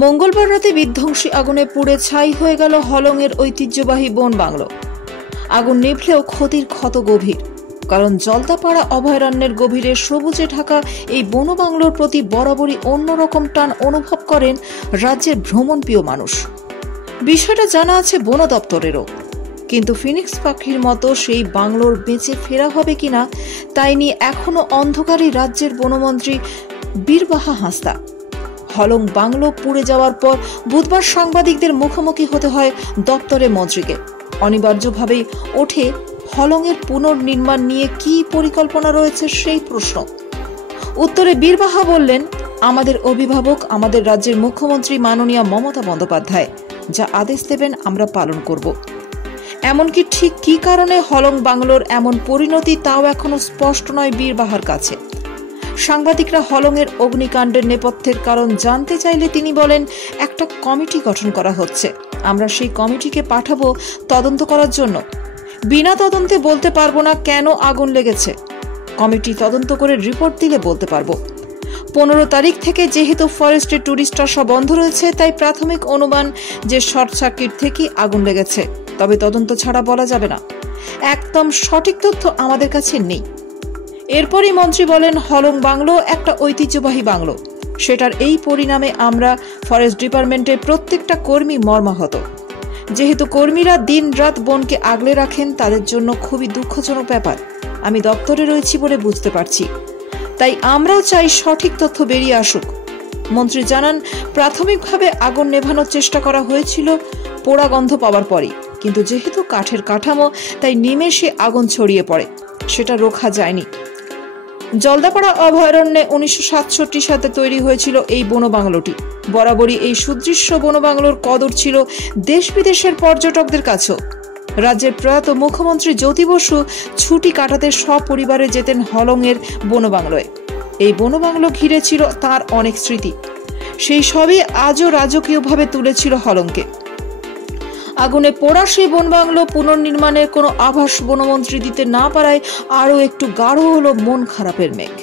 মঙ্গলবার রাতে বিধ্বংসী আগুনে পুড়ে ছাই হয়ে গেল হলংয়ের ঐতিহ্যবাহী বন বাংলো। আগুন নিভলেও ক্ষতির ক্ষত গভীর, কারণ জলদাপাড়া অভয়ারণ্যের গভীরে সবুজে ঢাকা এই বন বাংলোর প্রতি বরাবরই অন্যরকম টান অনুভব করেন রাজ্যের ভ্রমণপ্রিয় মানুষ। বিষয়টা জানা আছে বন দপ্তরেরও, কিন্তু ফিনিক্স পাখির মতো সেই বাংলোর বেঁচে ফেরা হবে কিনা তাই নিয়ে এখনো অন্ধকারী রাজ্যের বনমন্ত্রী বীরবাহা হাঁসদা। হলং বাংলো পুড়ে যাওয়ার পর বুধবার সাংবাদিকদের মুখোমুখি হতে হয় দপ্তরের মন্ত্রীকে। অনিবার্যভাবেই ওঠে হলংয়ের পুনর্নির্মাণ নিয়ে কি পরিকল্পনা রয়েছে সেই প্রশ্ন। উত্তরে বীরবাহা বললেন, আমাদের অভিভাবক আমাদের রাজ্যের মুখ্যমন্ত্রী মাননীয় মমতা বন্দ্যোপাধ্যায় যা আদেশ দেবেন আমরা পালন করব। এমনকি ঠিক কি কারণে হলং বাংলোর এমন পরিণতি তাও এখনো স্পষ্ট নয় বীরবাহার কাছে। সাংবাদিকরা হলংয়ের অগ্নিকাণ্ডের নেপথ্যের কারণ জানতে চাইলে তিনি বলেন, একটা কমিটি গঠন করা হচ্ছে, আমরা সেই কমিটিকে পাঠাবো তদন্ত করার জন্য। বিনা তদন্তে বলতে পারবো না কেন আগুন লেগেছে, কমিটি তদন্ত করে রিপোর্ট দিলে বলতে পারবো। 15 তারিখ থেকে যেহেতু ফরেস্টের টুরিস্ট আসা বন্ধ রয়েছে, তাই প্রাথমিক অনুমান যে শর্ট সার্কিট থেকে আগুন লেগেছে, তবে তদন্ত ছাড়া বলা যাবে না। একদম সঠিক তথ্য আমাদের কাছে নেই। এরপরই মন্ত্রী বলেন, হলং বাংলো একটা ঐতিহ্যবাহী বাংলো, সেটার এই পরিণামে আমরা ফরেস্ট ডিপার্টমেন্টের প্রত্যেকটা কর্মী মর্মাহত। যেহেতু কর্মীরা দিন রাত বনকে আগলে রাখেন, তাদের জন্য খুবই দুঃখজনক ব্যাপার। আমি দপ্তরে রয়েছি বলে বুঝতে পারছি, তাই আমরাও চাই সঠিক তথ্য বেরিয়ে আসুক। মন্ত্রী জানান, প্রাথমিকভাবে আগুন নেভানোর চেষ্টা করা হয়েছিল পোড়া গন্ধ পাওয়ার পরই, কিন্তু যেহেতু কাঠের কাঠামো তাই নিমেষে আগুন ছড়িয়ে পড়ে, সেটা রোখা যায়নি। জলদাপাড়া অভয়ারণ্যে 1967 সালে তৈরি হয়েছিল এই বনবাংলোটি। বরাবরই এই সুদৃশ্য বনবাংলোর কদর ছিল দেশ বিদেশের পর্যটকদের কাছেও। রাজ্যের প্রয়াত মুখ্যমন্ত্রী জ্যোতি বসু ছুটি কাটাতে সপরিবারে যেতেন হলংয়ের বনবাংলোয়। এই বনবাংলো ঘিরে ছিল তার অনেক স্মৃতি, সেই সবই আজও রাজকীয়ভাবে তুলেছিল হলংকে। আগুনে পোড়া সেই বনবাংলো পুনর্নির্মাণের কোনো আভাস বনমন্ত্রী দিতে না পারায় আরও একটু গাঢ় হলো মন খারাপের মেঘ।